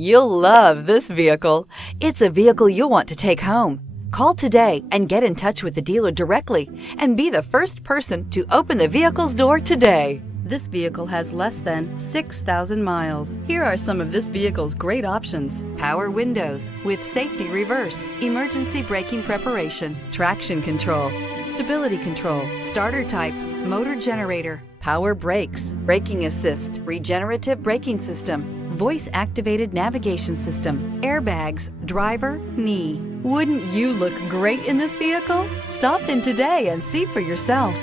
You'll love this vehicle. It's a vehicle you'll want to take home. Call today and get in touch with the dealer directly and be the first person to open the vehicle's door today. This vehicle has less than 6,000 miles. Here are some of this vehicle's great options: power windows with safety reverse, emergency braking preparation, traction control, stability control, starter type, motor generator, power brakes, braking assist, regenerative braking system, voice-activated navigation system, airbags, driver, knee. Wouldn't you look great in this vehicle? Stop in today and see for yourself.